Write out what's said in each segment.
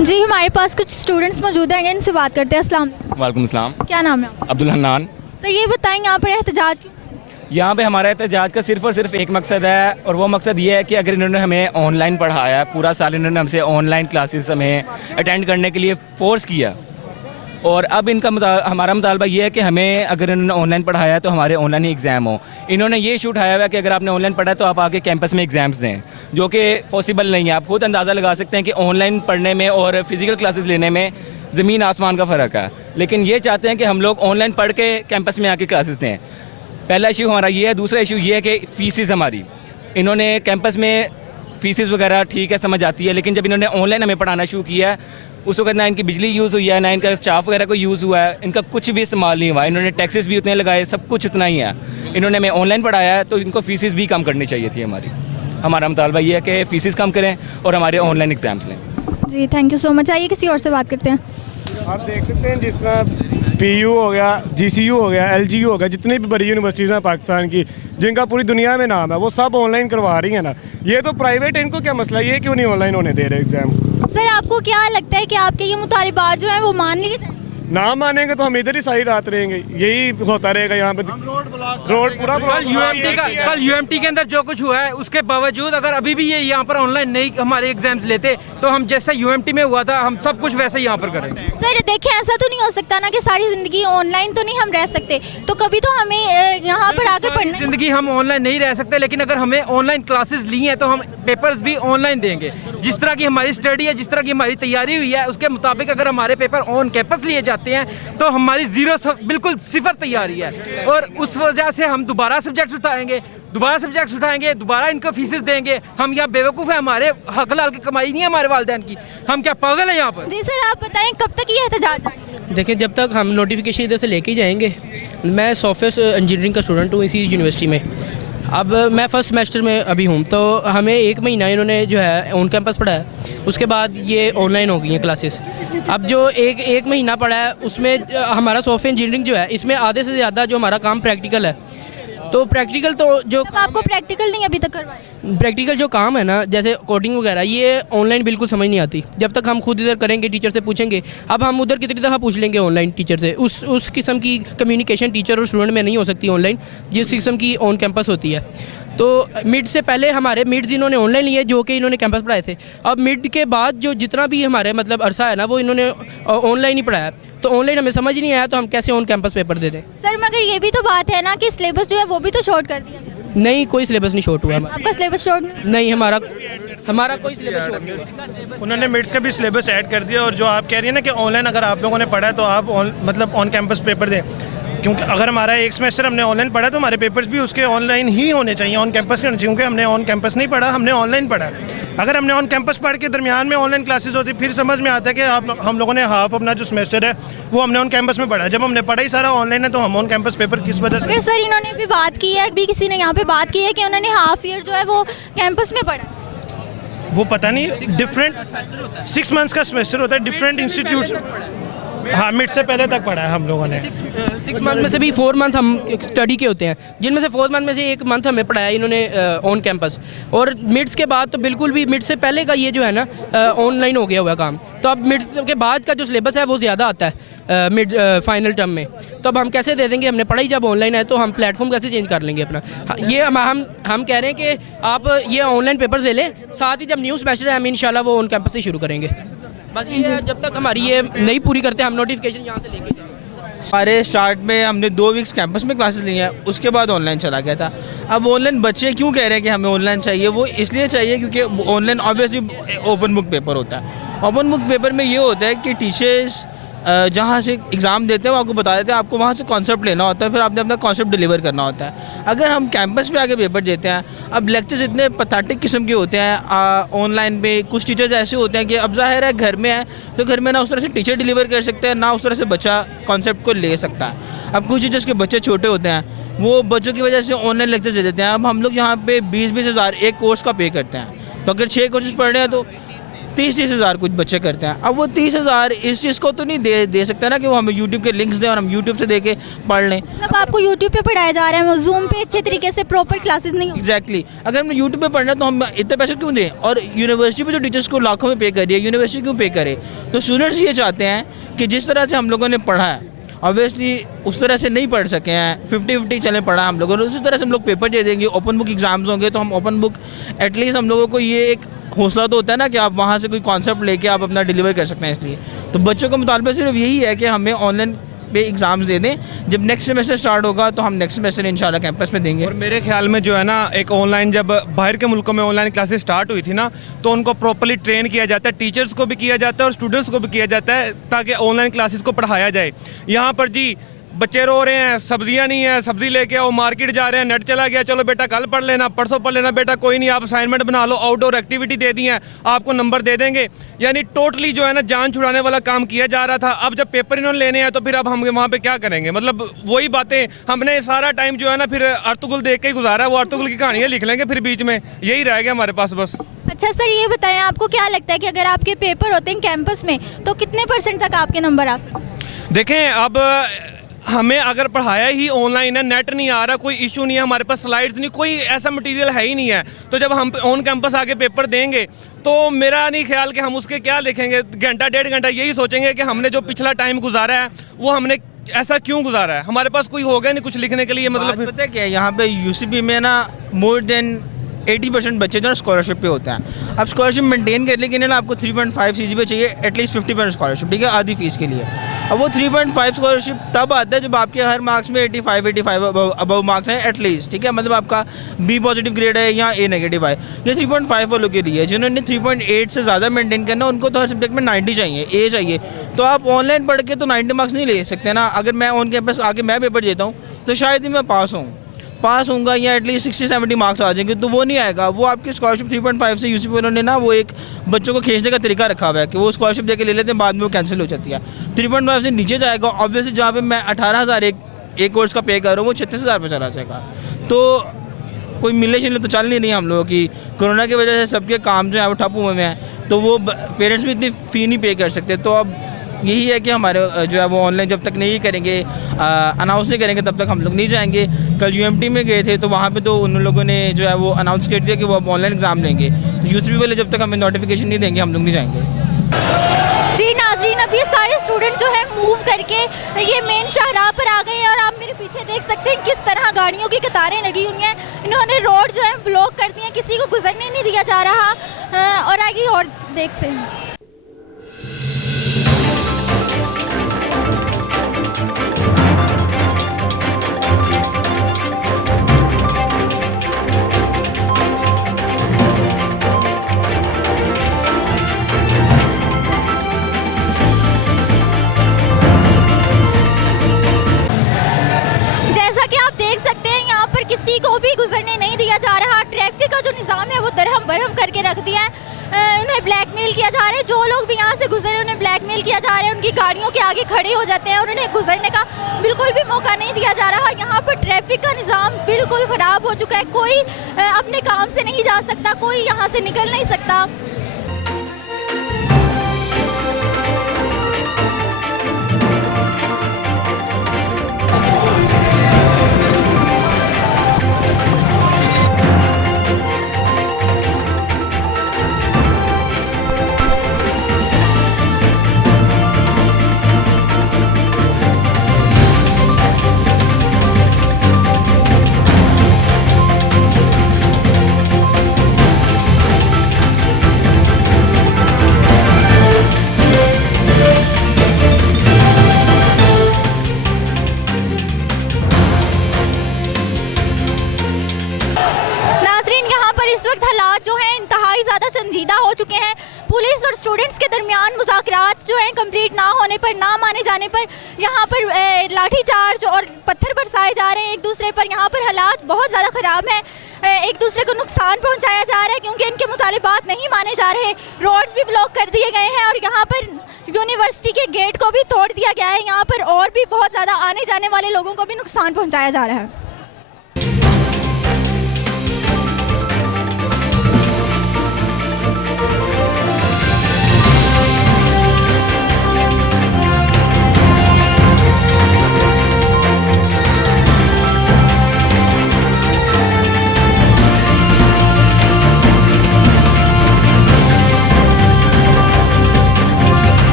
जी हमारे पास कुछ स्टूडेंट्स मौजूद हैं, इनसे बात करते हैं। अस्सलाम वालेकुम। वालेकुम अस्सलाम। क्या नाम है आपका? अब्दुल हन्नान। सर ये बताएं यहाँ पर एहतजाज क्यों? यहाँ पे हमारा एहतजाज का सिर्फ़ और सिर्फ एक मकसद है, और वो मकसद ये है कि अगर इन्होंने हमें ऑनलाइन पढ़ाया है, पूरा साल इन्होंने हमसे ऑनलाइन क्लासेस हमें अटेंड करने के लिए फ़ोर्स किया, और अब हमारा मुतालबा ये है कि हमें अगर इन्होंने ऑनलाइन पढ़ाया है तो हमारे ऑनलाइन ही एग्ज़ाम हो। इन्होंने ये इशू उठाया हुआ है कि अगर आपने ऑनलाइन पढ़ा है तो आप आके कैंपस में एग्ज़ाम्स दें, जो कि पॉसिबल नहीं है। आप खुद अंदाज़ा लगा सकते हैं कि ऑनलाइन पढ़ने में और फिज़िकल क्लासेस लेने में ज़मीन आसमान का फ़र्क है। लेकिन ये चाहते हैं कि हम लोग ऑनलाइन पढ़ के कैंपस में आके क्लासेस दें। पहला इशू हमारा ये है। दूसरा इशू ये है कि फ़ीसिस हमारी, इन्होंने कैंपस में फ़ीसिस वगैरह ठीक है समझ आती है, लेकिन जब इन्होंने ऑनलाइन हमें पढ़ाना शुरू किया है उस वक्त ना इनकी बिजली यूज़ हुई है, ना इनका स्टाफ वगैरह को यूज़ हुआ है, इनका कुछ भी इस्तेमाल नहीं हुआ। इन्होंने टैक्सेस भी उतने लगाए, सब कुछ उतना ही है। इन्होंने हमें ऑनलाइन पढ़ाया है तो इनको फ़ीसिस भी कम करनी चाहिए थी हमारी। हमारा मुतालबा ये है कि फ़ीसिस कम करें और हमारे ऑनलाइन एग्ज़ाम्स लें। जी थैंक यू सो मच। आइए किसी और से बात करते हैं। आप देख सकते हैं जिस तरह PU हो गया, GCU हो गया, LGU हो गया, जितनी भी बड़ी यूनिवर्सिटीज़ हैं पाकिस्तान की जिनका पूरी दुनिया में नाम है, वो सब ऑनलाइन करवा रही हैं ना। ये तो प्राइवेट है, इनको क्या मसला है, ये क्यों नहीं ऑनलाइन होने दे रहे एग्जाम्स? सर आपको क्या लगता है कि आपके ये मुतालिबात जो हैं वो मान लिए जाएंगे? ना मानेंगे तो हम इधर ही सारी रात रहेंगे, यही होता रहेगा यहाँ पे। रोड पूरा कल UMT के अंदर जो कुछ हुआ है उसके बावजूद अगर अभी भी ये यहाँ पर ऑनलाइन नहीं हमारे एग्जाम्स लेते तो हम जैसा UMT में हुआ था हम सब कुछ वैसे यहाँ पर करेंगे। सर देखिए ऐसा तो नहीं हो सकता ना कि सारी ज़िंदगी ऑनलाइन तो नहीं हम रह सकते, तो कभी तो हमें यहाँ पर आकर पढ़ना है। जिंदगी हम ऑनलाइन नहीं रह सकते, लेकिन अगर हमें ऑनलाइन क्लासेस ली हैं तो हम पेपर्स भी ऑनलाइन देंगे। जिस तरह की हमारी स्टडी है, जिस तरह की हमारी तैयारी हुई है, उसके मुताबिक अगर हमारे पेपर ऑन कैंपस लिए जाते हैं तो हमारी बिल्कुल सिफर तैयारी है, और उस वजह से हम दोबारा सब्जेक्ट्स उठाएंगे, दोबारा इनको फीसेस देंगे। हम यहाँ बेवकूफ़ है, हमारे हक हलाल की कमाई नहीं है हमारे वालिदैन की, हम क्या पागल हैं यहाँ पर? जी सर आप बताएं कब तक ये एहतजाज जारी रहेगा? देखिए जब तक हम नोटिफिकेशन इधर से लेके ही जाएंगे। मैं सॉफ्टवेयर इंजीनियरिंग का स्टूडेंट हूँ इसी यूनिवर्सिटी में। अब मैं फर्स्ट सेमेस्टर में अभी हूँ, तो हमें 1 महीना इन्होंने जो है ऑन कैंपस पढ़ाया, उसके बाद ये ऑनलाइन हो गई हैं क्लासेस। अब जो एक महीना पढ़ा है उसमें हमारा सॉफ्टवेयर इंजीनियरिंग जो है इसमें आधे से ज़्यादा जो हमारा काम प्रैक्टिकल है। तो प्रैक्टिकल तो जो आपको प्रैक्टिकल नहीं अभी तक करवाया? प्रैक्टिकल जो काम है ना, जैसे कोडिंग वगैरह, ये ऑनलाइन बिल्कुल समझ नहीं आती जब तक हम खुद इधर करेंगे, टीचर से पूछेंगे। अब हम उधर कितनी दफ़ा पूछ लेंगे ऑनलाइन टीचर से, उस किस्म की कम्युनिकेशन टीचर और स्टूडेंट में नहीं हो सकती ऑनलाइन जिस किस्म की ऑन कैंपस होती है। तो मिड से पहले हमारे मिड्स इन्होंने ऑनलाइन लिए जो कि इन्होंने कैंपस पढ़ाए थे। अब मिड के बाद जो जितना भी हमारे मतलब अरसा है ना, वो इन्होंने ऑनलाइन ही पढ़ाया। तो ऑनलाइन हमें समझ नहीं आया तो हम कैसे ऑन कैंपस पेपर दे दें? सर मगर ये भी तो बात है ना कि सिलेबस जो है वो भी तो शॉर्ट कर दिया गया। नहीं, कोई सिलेबस नहीं शॉर्ट हुआ। आपका सिलेबस शॉर्ट नहीं, हमारा कोई सिलेबस शॉर्ट नहीं हुआ। उन्होंने मिड्स का भी सिलेबस ऐड कर दिया, और जो आप कह रही है ना कि ऑनलाइन अगर आप लोगों ने पढ़ा है तो आप मतलब ऑन कैंपस पेपर दें, क्योंकि अगर हमारा एक सेमेस्टर हमने ऑनलाइन पढ़ा तो हमारे पेपर्स भी उसके ऑनलाइन ही होने चाहिए, ऑन कैंपस नहीं होने चाहिए, क्योंकि हमने ऑन कैंपस नहीं पढ़ा, हमने ऑनलाइन पढ़ा। अगर हमने ऑन कैंपस पढ़ के दरमियान में ऑनलाइन क्लासेस होती फिर समझ में आता है कि हम लोगों ने हाफ अपना जो सेमेस्टर है वो हमने ऑन कैंपस में पढ़ा। जब हमने पढ़ा ही सारा ऑनलाइन है तो हम ऑन कैंपस पेपर किस वजह से? सर इन्होंने भी बात की है, अभी किसी ने यहाँ पे बात की है कि उन्होंने हाफ ईयर जो है वो कैंपस में पढ़ा। वो पता नहीं, डिफरेंट 6 मंथ्स का सेमेस्टर होता है, डिफरेंट इंस्टीट्यूट। हाँ, मिड से पहले तक पढ़ा है हम लोगों ने। 6 मंथ में से भी 4 मंथ हम स्टडी के होते हैं, जिनमें से 4 मंथ में से 1 मंथ हमें पढ़ाया इन्होंने ऑन कैंपस। और मिड्स के बाद तो बिल्कुल भी, मिड से पहले का ये जो है ना ऑनलाइन हो गया हुआ काम। तो अब मिड्स के बाद का जो सिलेबस है वो ज़्यादा आता है मिड फाइनल टर्म में। तो अब हम कैसे दे देंगे? हमने पढ़ाई जब ऑनलाइन है तो हम प्लेटफॉर्म कैसे चेंज कर लेंगे अपना? ये हम कह रहे हैं कि आप ये ऑनलाइन पेपर्स ले लें, साथ ही जब न्यू सेमेस्टर है हम इंशाल्लाह वो ऑन कैंपस से शुरू करेंगे। बस ये जब तक हमारी ये नहीं पूरी करते हम नोटिफिकेशन यहाँ से लेके जाएंगे। हमारे स्टार्ट में हमने 2 वीक्स कैंपस में क्लासेस ली हैं, उसके बाद ऑनलाइन चला गया था। अब ऑनलाइन बच्चे क्यों कह रहे हैं कि हमें ऑनलाइन चाहिए? वो इसलिए चाहिए क्योंकि online obviously open book paper होता है। ओपन बुक पेपर में ये होता है कि टीचर्स जहाँ से एग्ज़ाम देते हैं वो आपको बता देते हैं, आपको वहाँ से कॉन्सेप्ट लेना होता है, फिर आपने अपना कॉन्सेप्ट डिलीवर करना होता है। अगर हम कैंपस पे आके पेपर देते हैं, अब लेक्चर्स इतने पैथेटिक किस्म के होते हैं ऑनलाइन पे। कुछ टीचर्स ऐसे होते हैं कि अब ज़ाहिर है घर में है तो घर में ना उस तरह से टीचर डिलीवर कर सकते हैं, ना उस तरह से बच्चा कॉन्सेप्ट को ले सकता है। अब कुछ टीचर्स के बच्चे छोटे होते हैं, वो बच्चों की वजह से ऑनलाइन लेक्चर्स दे देते हैं। अब हम लोग यहाँ पे 20-20 हज़ार एक कोर्स का पे करते हैं, तो अगर 6 कोर्सेज पढ़ रहे हैं तो 30 हज़ार कुछ बच्चे करते हैं। अब वो 30 हज़ार इस चीज़ को तो नहीं दे सकते ना कि वो हमें यूट्यूब के लिंक्स दें और हम यूट्यूब से दे के पढ़ लें। मतलब आपको यूट्यूब पे पढ़ाया जा रहा है, जूम पे अच्छे तरीके से प्रॉपर क्लासेस नहीं हो। एग्जैक्टली अगर हमने यूट्यूब पे पढ़ना है तो हम इतने पैसे क्यों दें, और यूनिवर्सिटी पे जो टीचर्स को लाखों में पे कर रही है, यूनिवर्सिटी क्यों पे करे। तो स्टूडेंट्स ये चाहते हैं कि जिस तरह से हम लोगों ने पढ़ा है, ऑब्वियसली उस तरह से नहीं पढ़ सके हैं, 50-50 चले पढ़ा हम लोगों ने, उसी तरह से हम लोग पेपर दे देंगे, ओपन बुक एग्ज़ाम्स होंगे तो हम ओपन बुक एटलीस्ट हम लोगों को ये एक हौसला तो होता है ना कि आप वहाँ से कोई कॉन्सेप्ट लेके आप अपना डिलीवर कर सकते हैं। इसलिए तो बच्चों का मुतालबा सिर्फ यही है कि हमें ऑनलाइन पे एग्ज़ाम्स दे दें, जब नेक्स्ट सेमेस्टर स्टार्ट होगा तो हम नेक्स्ट सेमेस्टर इंशाल्लाह कैंपस में देंगे। और मेरे ख्याल में जो है ना, एक ऑनलाइन जब बाहर के मुल्कों में ऑनलाइन क्लासेस स्टार्ट हुई थी ना, तो उनको प्रॉपर्ली ट्रेन किया जाता है, टीचर्स को भी किया जाता है और स्टूडेंट्स को भी किया जाता है, ताकि ऑनलाइन क्लासेस को पढ़ाया जाए। यहाँ पर जी बच्चे रो रहे हैं, सब्जियां नहीं है, सब्जी लेके आओ, मार्केट जा रहे हैं, नेट चला गया, चलो बेटा कल पढ़ लेना, परसों पढ़ लेना, बेटा कोई नहीं, आप असाइनमेंट बना लो, आउटडोर एक्टिविटी दे दी है, आपको नंबर दे देंगे। यानी टोटली जो है ना जान छुड़ाने वाला काम किया जा रहा था। अब जब पेपर इन्होंने लेने हैं तो फिर अब हम वहाँ पे क्या करेंगे। मतलब वही बातें, हमने सारा टाइम जो है ना फिर अर्तुगरुल देख के ही गुजारा, वो अर्तुगरुल की कहानियाँ लिख लेंगे, फिर बीच में यही रह गया हमारे पास बस। अच्छा सर, ये बताएं आपको क्या लगता है कि अगर आपके पेपर होते हैं कैंपस में तो कितने % तक आपके नंबर आ सकते हैं? देखें, अब हमें अगर पढ़ाया ही ऑनलाइन है, नेट नहीं आ रहा, कोई इशू नहीं है, हमारे पास स्लाइड्स नहीं, कोई ऐसा मटेरियल है ही नहीं है, तो जब हम ऑन कैंपस आके पेपर देंगे तो मेरा नहीं ख्याल कि हम उसके क्या लिखेंगे। घंटा 1.5 घंटा यही सोचेंगे कि हमने जो पिछला टाइम गुजारा है वो हमने ऐसा क्यों गुजारा है, हमारे पास कोई होगा नहीं कुछ लिखने के लिए। मतलब पता है क्या है, यहाँ पे यूसीपी में ना मोर देन 80% बच्चे जो है स्कॉलरशिप पे होते हैं। अब स्कॉलरशिप मेंटेन करने के लिए ना आपको 3.5 CGPA चाहिए, एटलीस्ट 50% स्कॉलरशिप, ठीक है, आधी फीस के लिए। अब वो 3.5 स्कॉलरशिप तब आता है जब आपके हर मार्क्स में 85 अबव मार्क्स हैं एटलीस्ट, ठीक है, मतलब आपका B पॉजिटिव ग्रेड है या A नेगेटिव है। ये 3.5 वालों के लिए, जिन्होंने 3.8 से ज़्यादा मेंटेन करना, उनको तो हर सब्जेक्ट में 90 चाहिए, A चाहिए। तो आप ऑनलाइन पढ़ के तो 90 मार्क्स नहीं ले सकते ना। अगर मैं ऑन कैंपस आके मैं पेपर देता हूँ तो शायद ही मैं पास होऊंगा या एटलीस्ट 60-70 मार्क्स आ जाएंगे, तो वो नहीं आएगा। वो आपकी स्कॉलरशिप 3.5 से यूसीपी उन्होंने ना वो एक बच्चों को खींचने का तरीका रखा हुआ है कि वो स्कॉलरशिप देके ले लेते हैं, बाद में वो कैंसिल हो जाती है। 3.5 से नीचे जाएगा, ऑब्वियसली जहाँ पे मैं 18,000 एक कोर्स का पे कर रहा हूँ वो 36,000 पे चला जाएगा। तो कोई मिलने शिलने तो चल नहीं रही हम लोगों की, कोरोना की वजह से सबके काम जो है वो ठप हुए में हैं, तो वो पेरेंट्स भी इतनी फ़ी नहीं पे कर सकते। तो अब यही है कि हमारे जो है वो ऑनलाइन जब तक नहीं करेंगे, अनाउंस नहीं करेंगे, तब तक हम लोग नहीं जाएंगे। कल UMT में गए थे तो वहाँ पे तो उन लोगों ने जो है वो अनाउंस कर दिया कि वो अब ऑनलाइन एग्ज़ाम लेंगे। तो यूसीपी वाले जब तक हमें नोटिफिकेशन नहीं देंगे हम लोग नहीं जाएंगे। जी नाजरीन, अब ये सारे स्टूडेंट जो है मूव करके ये मेन शाहराह पर आ गए हैं और आप मेरे पीछे देख सकते हैं किस तरह गाड़ियों की कतारें लगी हुई हैं। इन्होंने रोड जो है ब्लॉक कर दिए, किसी को गुजरने नहीं दिया जा रहा। और आगे और देखते हैं। किसी को भी गुजरने नहीं दिया जा रहा। ट्रैफिक का जो निज़ाम है वो दरहम बरहम करके रख दिया है। उन्हें ब्लैकमेल किया जा रहा है, जो लोग भी यहाँ से गुजरे उन्हें ब्लैकमेल किया जा रहा है, उनकी गाड़ियों के आगे खड़े हो जाते हैं और उन्हें गुजरने का बिल्कुल भी मौका नहीं दिया जा रहा। यहाँ पर ट्रैफिक का निज़ाम बिल्कुल ख़राब हो चुका है, कोई अपने काम से नहीं जा सकता, कोई यहाँ से निकल नहीं सकता। संजीदा हो चुके हैं। पुलिस और स्टूडेंट्स के दरमियान मुज़ाकरात जो हैं कंप्लीट ना होने पर, ना माने जाने पर यहाँ पर लाठीचार्ज और पत्थर बरसाए जा रहे हैं एक दूसरे पर। यहाँ पर हालात बहुत ज़्यादा ख़राब हैं, एक दूसरे को नुकसान पहुँचाया जा रहा है क्योंकि इनके मुतालिबात नहीं माने जा रहे। रोड्स भी ब्लॉक कर दिए गए हैं और यहाँ पर यूनिवर्सिटी के गेट को भी तोड़ दिया गया है। यहाँ पर और भी बहुत ज़्यादा आने जाने वाले लोगों को भी नुकसान पहुँचाया जा रहा है।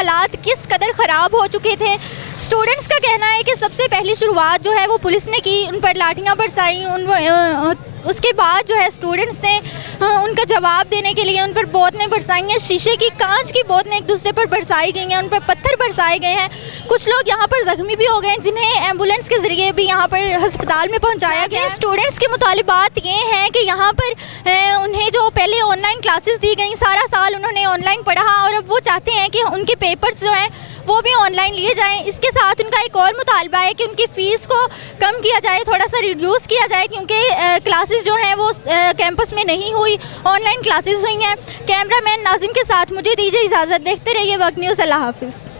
हालात किस कदर ख़राब हो चुके थे। स्टूडेंट्स का कहना है कि सबसे पहली शुरुआत जो है वो पुलिस ने की, उन पर लाठियाँ बरसाई, उसके बाद जो है स्टूडेंट्स ने उनका जवाब देने के लिए उन पर बोतलें बरसाई हैं, शीशे की कांच की बोतलें एक दूसरे पर बरसाई गई हैं, उन पर पत्थर बरसाए गए हैं। कुछ लोग यहाँ पर ज़ख्मी भी हो गए हैं जिन्हें एम्बुलेंस के ज़रिए भी यहाँ पर अस्पताल में पहुँचाया गया। स्टूडेंट्स के मुतालिबात ये हैं कि यहाँ पर उन्हें जो पहले ऑनलाइन क्लासेस दी गई, सारा साल उन्होंने ऑनलाइन पढ़ा और अब वो चाहते हैं कि उनके पेपर्स जो हैं वो भी ऑनलाइन लिए जाएं। इसके साथ उनका एक और मुतालबा है कि उनकी फ़ीस को कम किया जाए, थोड़ा सा रिड्यूस किया जाए, क्योंकि क्लासेस जो हैं वो कैंपस में नहीं हुई, ऑनलाइन क्लासेस हुई हैं। कैमरामैन नाजिम के साथ मुझे दीजिए इजाज़त, देखते रहिए वक्त न्यूज़। अल्लाह हाफिज़।